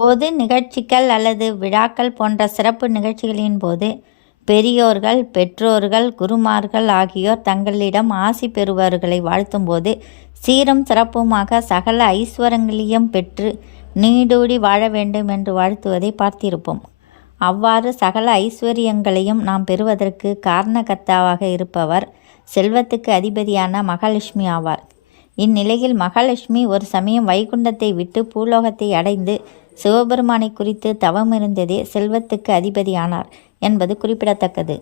பொது நிகழ்ச்சிகள் அல்லது விழாக்கள் போன்ற சிறப்பு நிகழ்ச்சிகளின் போது பெரியோர்கள், பெற்றோர்கள், குருமார்கள் ஆகியோர் தங்களிடம் ஆசி பெறுபவர்களை வாழ்த்தும்போது சீரும் சிறப்புமாக சகல ஐஸ்வர்யங்களையும் பெற்று நீடூழி வாழ வேண்டும் என்று வாழ்த்துவதை பார்த்திருப்போம். அவ்வாறு சகல ஐஸ்வர்யங்களையும் நாம் பெறுவதற்கு காரணகர்த்தாவாக இருப்பவர் செல்வத்துக்கு அதிபதியான மகாலட்சுமி ஆவார். இந்நிலையில் மகாலட்சுமி ஒரு சமயம் வைகுண்டத்தை விட்டு பூலோகத்தை அடைந்து சிவபெருமானை குறித்து தவமிருந்ததே செல்வத்துக்கு அதிபதியானார் என்பது குறிப்பிடத்தக்கது.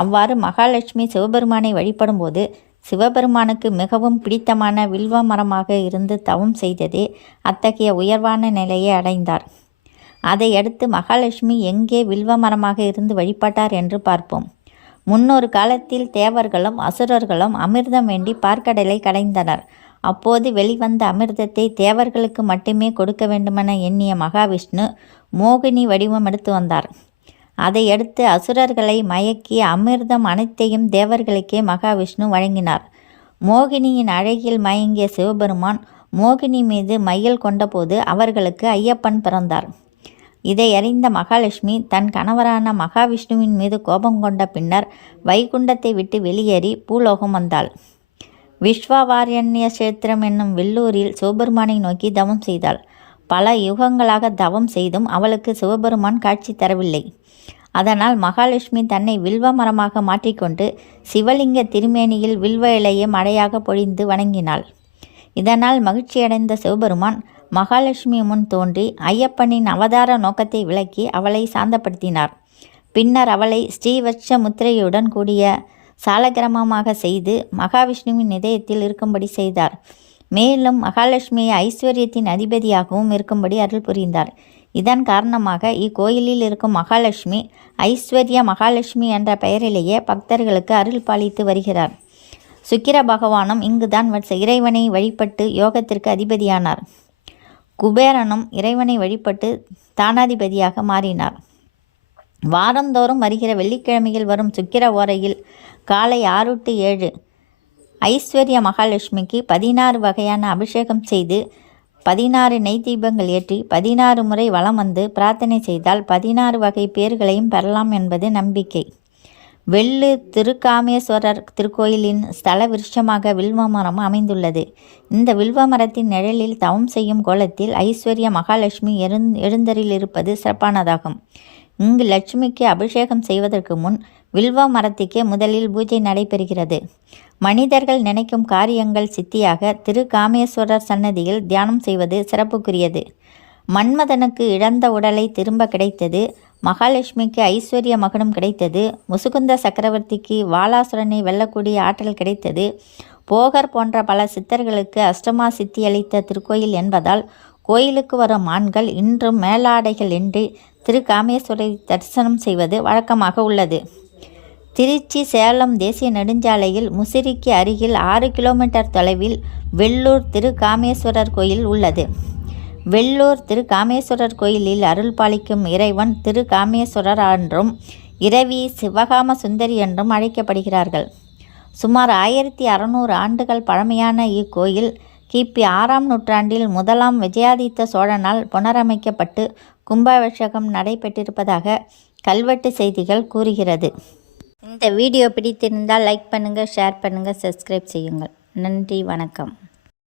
அவ்வாறு மகாலட்சுமி சிவபெருமானை வழிபடும்போது சிவபெருமானுக்கு மிகவும் பிடித்தமான வில்வ மரமாக இருந்து தவம் செய்ததே அத்தகைய உயர்வான நிலையை அடைந்தார். அதையடுத்து மகாலட்சுமி எங்கே வில்வ மரமாக இருந்து வழிபட்டார் என்று பார்ப்போம். முன்னொரு காலத்தில் தேவர்களும் அசுரர்களும் அமிர்தம் வேண்டி பார்க்கடலை கடைந்தனர். அப்போது வெளிவந்த அமிர்தத்தை தேவர்களுக்கு மட்டுமே கொடுக்க வேண்டுமென எண்ணிய மகாவிஷ்ணு மோகினி வடிவம் எடுத்து வந்தார். அதையடுத்து அசுரர்களை மயக்கி அமிர்தம் அனைத்தையும் தேவர்களுக்கே மகாவிஷ்ணு வழங்கினார். மோகினியின் அழகில் மயங்கிய சிவபெருமான் மோகினி மீது மையல் கொண்டபோது அவர்களுக்கு ஐயப்பன் பிறந்தார். இதை அறிந்த மகாலட்சுமி தன் கணவரான மகாவிஷ்ணுவின் மீது கோபம் கொண்ட பின்னர் வைகுண்டத்தை விட்டு வெளியேறி பூலோகம் வந்தாள். விஸ்வவாரண்ய கஷேத்திரம் என்னும் வெள்ளூரில் சிவபெருமானை நோக்கி தவம் செய்தாள். பல யுகங்களாக தவம் செய்தும் அவளுக்கு சிவபெருமான் காட்சி தரவில்லை. அதனால் மகாலட்சுமி தன்னை வில்வ மரமாக மாற்றிக்கொண்டு சிவலிங்க திருமேனியில் வில்வ இலையை மழையாக பொழிந்து வணங்கினாள். இதனால் மகிழ்ச்சியடைந்த சிவபெருமான் மகாலட்சுமி முன் தோன்றி ஐயப்பனின் அவதார நோக்கத்தை விளக்கி அவளை சாந்தப்படுத்தினார். பின்னர் அவளை ஸ்ரீவட்ச முத்திரையுடன் கூடிய சாலக்கிரமமாக செய்து மகாவிஷ்ணுவின் இதயத்தில் இருக்கும்படி செய்தார். மேலும் மகாலட்சுமியை ஐஸ்வர்யத்தின் அதிபதியாகவும் இருக்கும்படி அருள் புரிந்தார். இதன் காரணமாக இக்கோயிலில் இருக்கும் மகாலட்சுமி ஐஸ்வர்ய மகாலட்சுமி என்ற பெயரிலேயே பக்தர்களுக்கு அருள் பாலித்து வருகிறார். சுக்கிர பகவானும் இங்குதான் இறைவனை வழிபட்டு யோகத்திற்கு அதிபதியானார். குபேரனும் இறைவனை வழிபட்டு தானாதிபதியாக மாறினார். வாரந்தோறும் வருகிற வெள்ளிக்கிழமையில் வரும் சுக்கிர ஓரையில் காலை 6 to 7 ஐஸ்வர்ய மகாலட்சுமிக்கு 16 வகையான அபிஷேகம் செய்து 16 நெய் தீபங்கள் ஏற்றி 16 முறை வலம் வந்து பிரார்த்தனை செய்தால் 16 வகை பேர்களையும் பெறலாம் என்பது நம்பிக்கை. வெள்ளூர் திருக்காமேஸ்வரர் திருக்கோயிலின் ஸ்தல விருட்சமாக வில்வ மரம் அமைந்துள்ளது. இந்த வில்வ மரத்தின் நிழலில் தவம் செய்யும் கோலத்தில் ஐஸ்வர்ய மகாலட்சுமி எழுந்தரில் இருப்பது சிறப்பானதாகும். இங்கு லட்சுமிக்கு அபிஷேகம் செய்வதற்கு முன் வில்வ மரத்துக்கே முதலில் பூஜை நடைபெறுகிறது. மனிதர்கள் நினைக்கும் காரியங்கள் சித்தியாக திருக்காமேஸ்வரர் சன்னதியில் தியானம் செய்வது சிறப்புக்குரியது. மன்மதனுக்கு இழந்த உடலை திரும்ப கிடைத்தது. மகாலட்சுமிக்கு ஐஸ்வர்ய மகனும் கிடைத்தது. முசுகுந்த சக்கரவர்த்திக்கு வாலாசுரனை வெல்லக்கூடிய ஆற்றல் கிடைத்தது. போகர் போன்ற பல சித்தர்களுக்கு அஷ்டமா சித்தி அளித்த திருக்கோயில் என்பதால் கோயிலுக்கு வரும் ஆண்கள் இன்றும் மேலாடைகள் இன்றி திருக்காமேஸ்வரை தரிசனம் செய்வது வழக்கமாக உள்ளது. திருச்சி சேலம் தேசிய நெடுஞ்சாலையில் முசிறிக்கு அருகில் 6 கிலோமீட்டர் தொலைவில் வெள்ளூர் திருக்காமேஸ்வரர் கோயில் உள்ளது. வெள்ளூர் திருக்காமேஸ்வரர் கோயிலில் அருள் பாலிக்கும் இறைவன் திருக்காமேஸ்வரர் என்றும் இரவி சிவகாம சுந்தரி என்றும் அழைக்கப்படுகிறார்கள். சுமார் 1600 ஆண்டுகள் பழமையான இக்கோயில் கிபி 6ஆம் நூற்றாண்டில் 1ஆம் விஜயாதித்த சோழனால் புனரமைக்கப்பட்டு கும்பாபிஷேகம் நடைபெற்றிருப்பதாக கல்வெட்டு செய்திகள் கூறுகிறது. இந்த வீடியோ பிடித்திருந்தால் லைக் பண்ணுங்கள், ஷேர் பண்ணுங்கள், சப்ஸ்கிரைப் செய்யுங்கள். நன்றி, வணக்கம்.